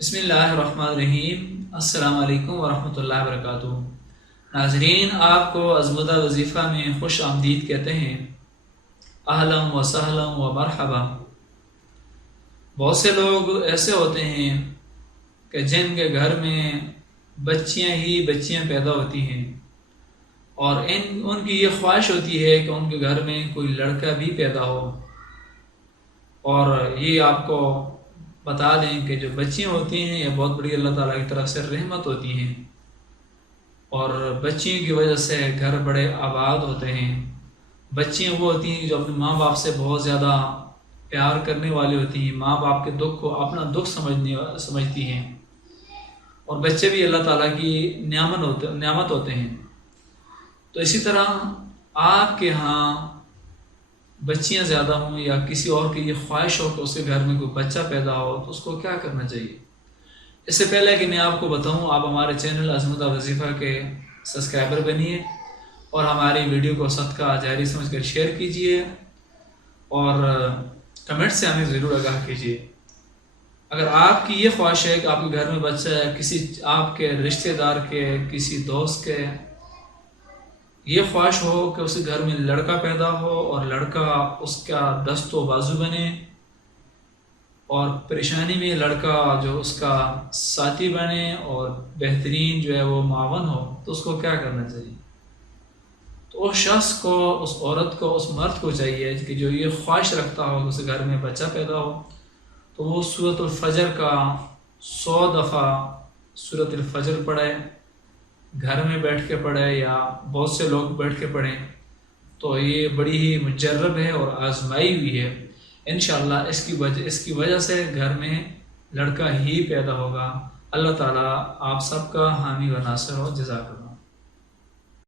بسم اللہ الرحمن الرحیم۔ السلام علیکم ورحمۃ اللہ وبرکاتہ۔ ناظرین، آپ کو ازمدہ وظیفہ میں خوش آمدید کہتے ہیں۔ اہلا و سہلا و مرحبا۔ بہت سے لوگ ایسے ہوتے ہیں کہ جن کے گھر میں بچیاں ہی بچیاں پیدا ہوتی ہیں، اور ان کی یہ خواہش ہوتی ہے کہ ان کے گھر میں کوئی لڑکا بھی پیدا ہو۔ اور یہ آپ کو بتا دیں کہ جو بچیاں ہوتی ہیں یہ بہت بڑی اللہ تعالیٰ کی طرف سے رحمت ہوتی ہیں، اور بچیوں کی وجہ سے گھر بڑے آباد ہوتے ہیں۔ بچیاں وہ ہوتی ہیں جو اپنے ماں باپ سے بہت زیادہ پیار کرنے والی ہوتی ہیں، ماں باپ کے دکھ کو اپنا دکھ سمجھتی ہیں، اور بچے بھی اللہ تعالیٰ کی نعمت ہوتے ہیں۔ تو اسی طرح آپ کے ہاں بچیاں زیادہ ہوں یا کسی اور کی یہ خواہش ہو کہ اس کے گھر میں کوئی بچہ پیدا ہو، تو اس کو کیا کرنا چاہیے؟ اس سے پہلے کہ میں آپ کو بتاؤں، آپ ہمارے چینل ازمدہ وظیفہ کے سبسکرائبر بنیے، اور ہماری ویڈیو کو صدقہ جاری سمجھ کر شیئر کیجیے، اور کمنٹ سے ہمیں ضرور آگاہ کیجیے۔ اگر آپ کی یہ خواہش ہے کہ آپ کے گھر میں بچہ ہے، کسی آپ کے رشتہ دار کے، کسی دوست کے یہ خواہش ہو کہ اس کے گھر میں لڑکا پیدا ہو، اور لڑکا اس کا دست و بازو بنے، اور پریشانی میں لڑکا جو اس کا ساتھی بنے اور بہترین جو ہے وہ معاون ہو، تو اس کو کیا کرنا چاہیے؟ تو اس شخص کو، اس عورت کو، اس مرد کو چاہیے کہ جو یہ خواہش رکھتا ہو کہ اس کے گھر میں بچہ پیدا ہو، تو وہ سورۃ الفجر کا 100 دفعہ سورۃ الفجر پڑھے، گھر میں بیٹھ کے پڑھے یا بہت سے لوگ بیٹھ کے پڑھیں، تو یہ بڑی ہی مجرب ہے اور آزمائی ہوئی ہے۔ انشاءاللہ اس کی وجہ سے گھر میں لڑکا ہی پیدا ہوگا۔ اللہ تعالیٰ آپ سب کا حامی و ناصر ہو۔ جزاک اللہ۔